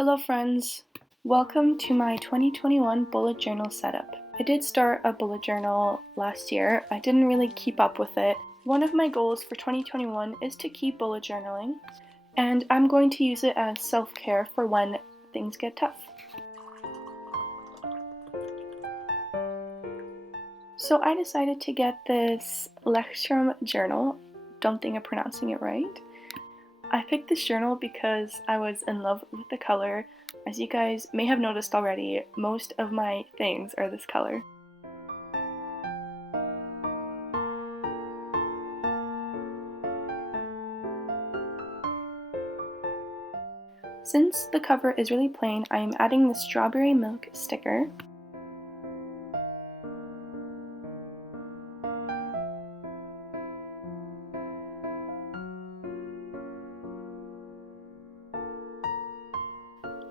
Hello friends! Welcome to my 2021 bullet journal setup. I did start a bullet journal last year. I didn't really keep up with it. One of my goals for 2021 is to keep bullet journaling, and I'm going to use it as self-care for when things get tough. So I decided to get this Lectrum journal. Don't think I'm pronouncing it right. I picked this journal because I was in love with the color. As you guys may have noticed already, most of my things are this color. Since the cover is really plain, I am adding the strawberry milk sticker.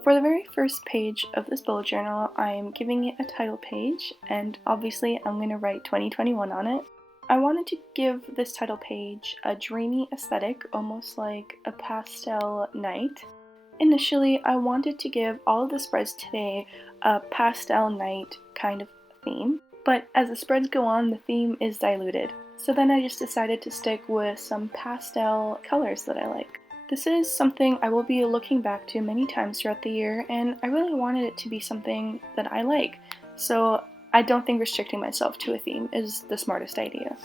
For the very first page of this bullet journal, I am giving it a title page, and obviously I'm going to write 2021 on it. I wanted to give this title page a dreamy aesthetic, almost like a pastel night. Initially, I wanted to give all of the spreads today a pastel night kind of theme, but as the spreads go on, the theme is diluted. So then I just decided to stick with some pastel colors that I like. This is something I will be looking back to many times throughout the year, and I really wanted it to be something that I like, so I don't think restricting myself to a theme is the smartest idea.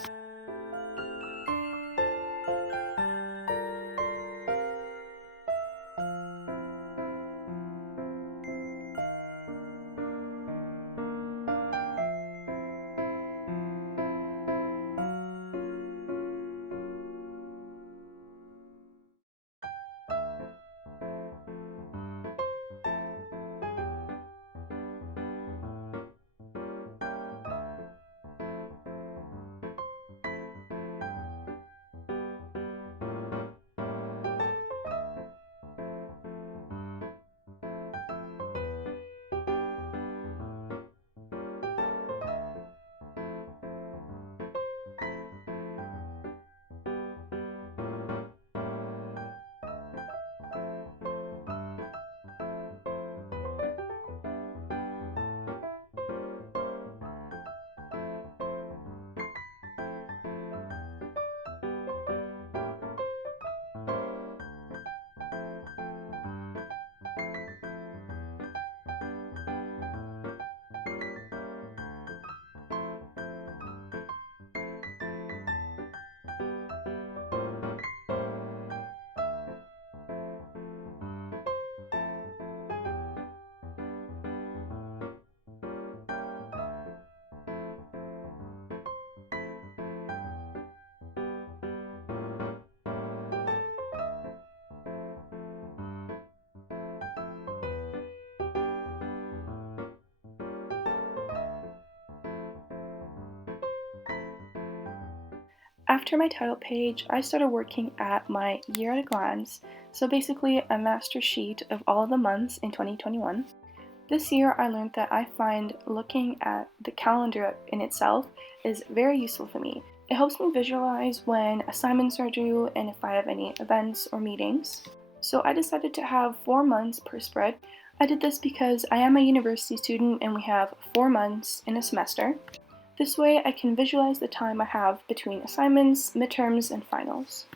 After my title page, I started working at my year at a glance, so basically a master sheet of all of the months in 2021. This year I learned that I find looking at the calendar in itself is very useful for me. It helps me visualize when assignments are due and if I have any events or meetings. So I decided to have 4 months per spread. I did this because I am a university student and we have 4 months in a semester. This way I can visualize the time I have between assignments, midterms, and finals.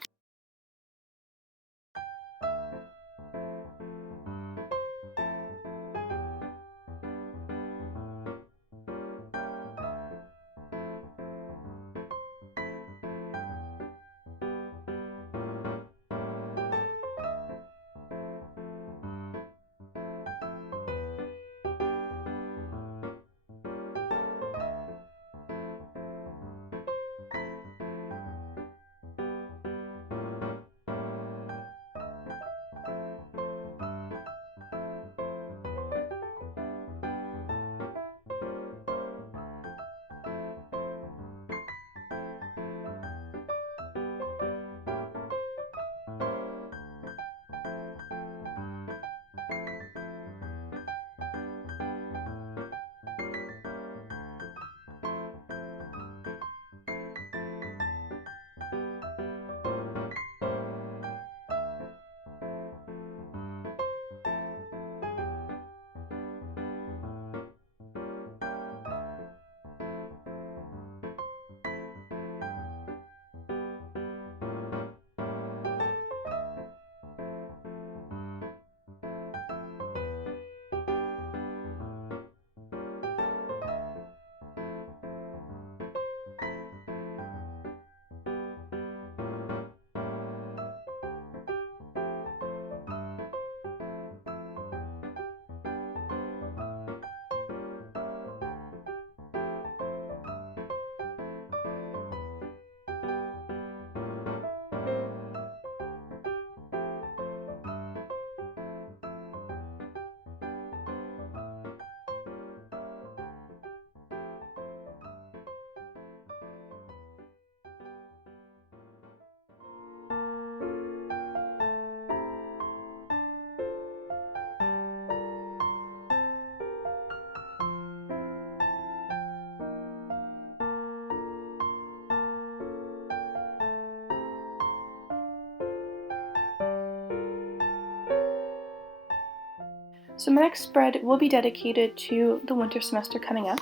So my next spread will be dedicated to the winter semester coming up.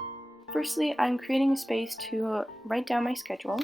Firstly, I'm creating a space to write down my schedule.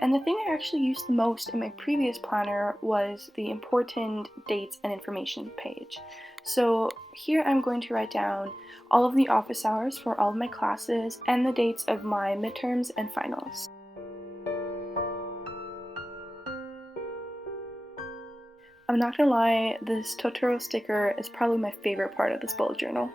And the thing I actually used the most in my previous planner was the important dates and information page. So here I'm going to write down all of the office hours for all of my classes and the dates of my midterms and finals. I'm not gonna lie, this Totoro sticker is probably my favorite part of this bullet journal.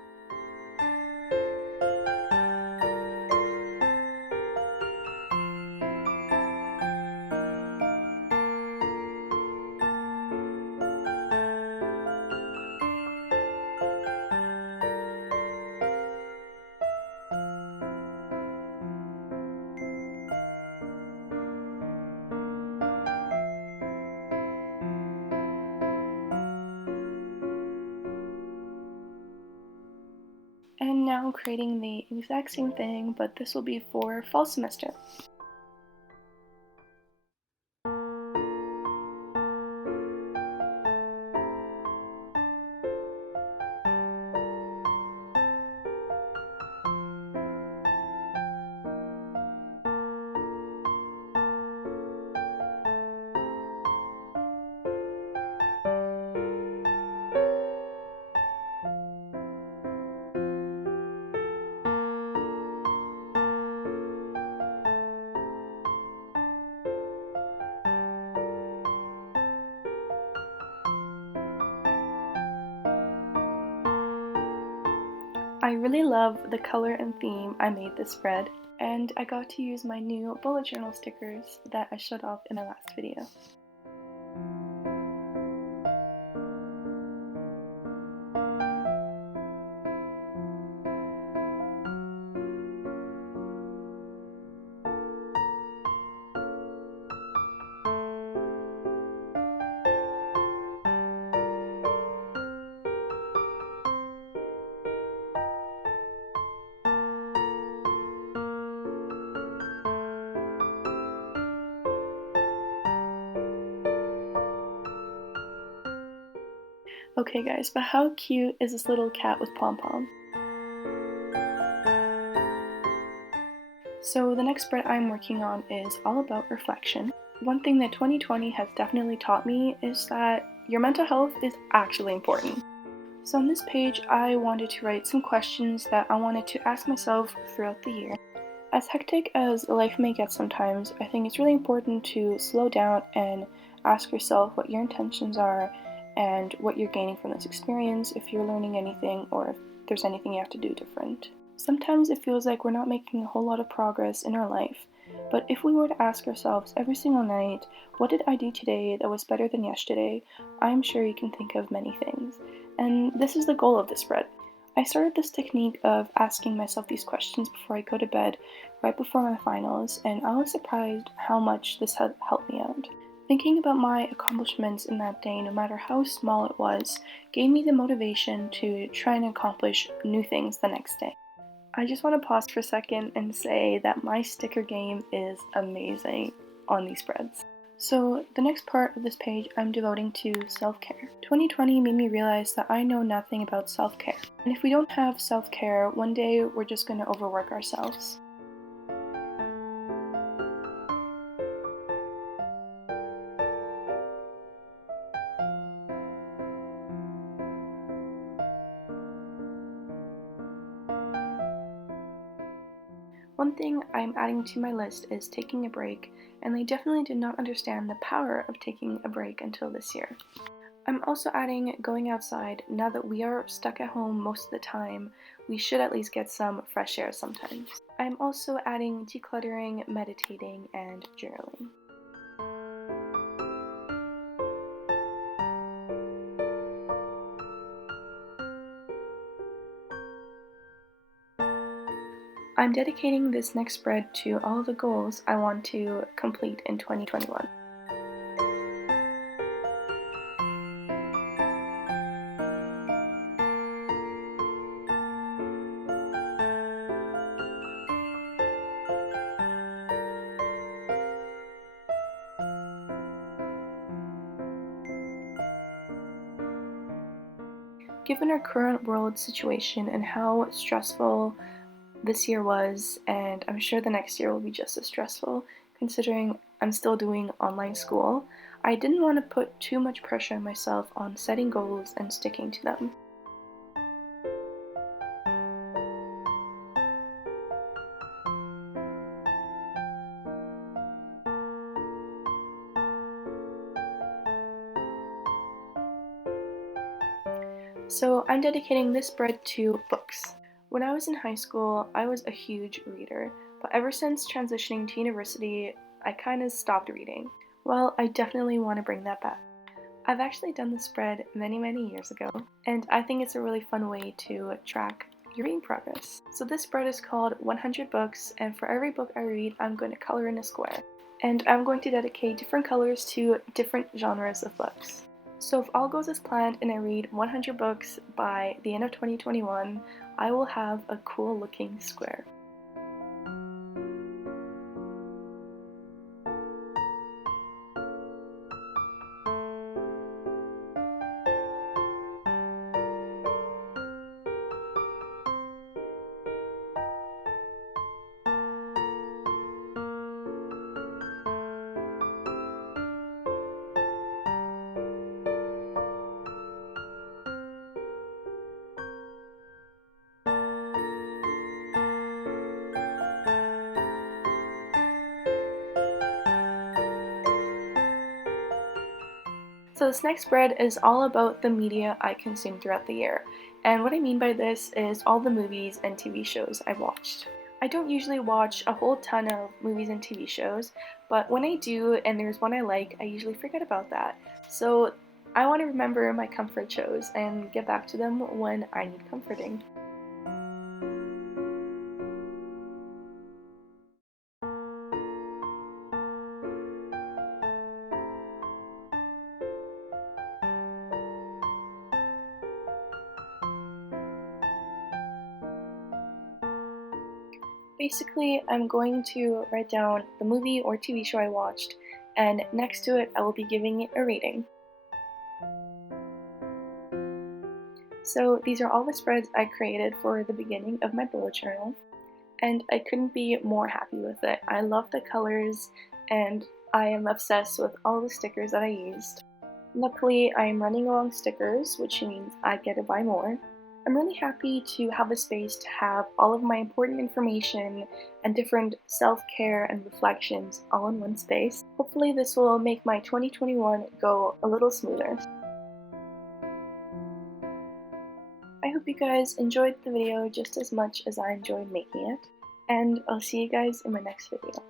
And now I'm creating the exact same thing, but this will be for fall semester. I really love the color and theme I made this spread, and I got to use my new bullet journal stickers that I showed off in my last video. Okay guys, but how cute is this little cat with pom-pom? So the next spread I'm working on is all about reflection. One thing that 2020 has definitely taught me is that your mental health is actually important. So on this page, I wanted to write some questions that I wanted to ask myself throughout the year. As hectic as life may get sometimes, I think it's really important to slow down and ask yourself what your intentions are and what you're gaining from this experience, if you're learning anything or if there's anything you have to do different. Sometimes it feels like we're not making a whole lot of progress in our life, but if we were to ask ourselves every single night, what did I do today that was better than yesterday, I'm sure you can think of many things. And this is the goal of this spread. I started this technique of asking myself these questions before I go to bed, right before my finals, and I was surprised how much this had helped me out. Thinking about my accomplishments in that day, no matter how small it was, gave me the motivation to try and accomplish new things the next day. I just want to pause for a second and say that my sticker game is amazing on these spreads. So the next part of this page I'm devoting to self-care. 2020 made me realize that I know nothing about self-care. And if we don't have self-care, one day we're just going to overwork ourselves. One thing I'm adding to my list is taking a break, and I definitely did not understand the power of taking a break until this year. I'm also adding going outside. Now that we are stuck at home most of the time, we should at least get some fresh air sometimes. I'm also adding decluttering, meditating, and journaling. I'm dedicating this next spread to all the goals I want to complete in 2021. Given our current world situation and how stressful this year was, and I'm sure the next year will be just as stressful, considering I'm still doing online school, I didn't want to put too much pressure on myself on setting goals and sticking to them. So I'm dedicating this spread to books. When I was in high school, I was a huge reader, but ever since transitioning to university, I kind of stopped reading. Well, I definitely want to bring that back. I've actually done this spread many years ago, and I think it's a really fun way to track your reading progress. So this spread is called 100 books, and for every book I read, I'm going to color in a square. And I'm going to dedicate different colors to different genres of books. So if all goes as planned and I read 100 books by the end of 2021, I will have a cool looking square. So this next spread is all about the media I consume throughout the year, and what I mean by this is all the movies and TV shows I've watched. I don't usually watch a whole ton of movies and TV shows, but when I do and there's one I like, I usually forget about that. So I want to remember my comfort shows and get back to them when I need comforting. Basically, I'm going to write down the movie or TV show I watched, and next to it I will be giving it a rating. So these are all the spreads I created for the beginning of my bullet journal, and I couldn't be more happy with it. I love the colors, and I am obsessed with all the stickers that I used. Luckily, I am running along stickers, which means I get to buy more. I'm really happy to have a space to have all of my important information and different self-care and reflections all in one space. Hopefully this will make my 2021 go a little smoother. I hope you guys enjoyed the video just as much as I enjoyed making it, and I'll see you guys in my next video.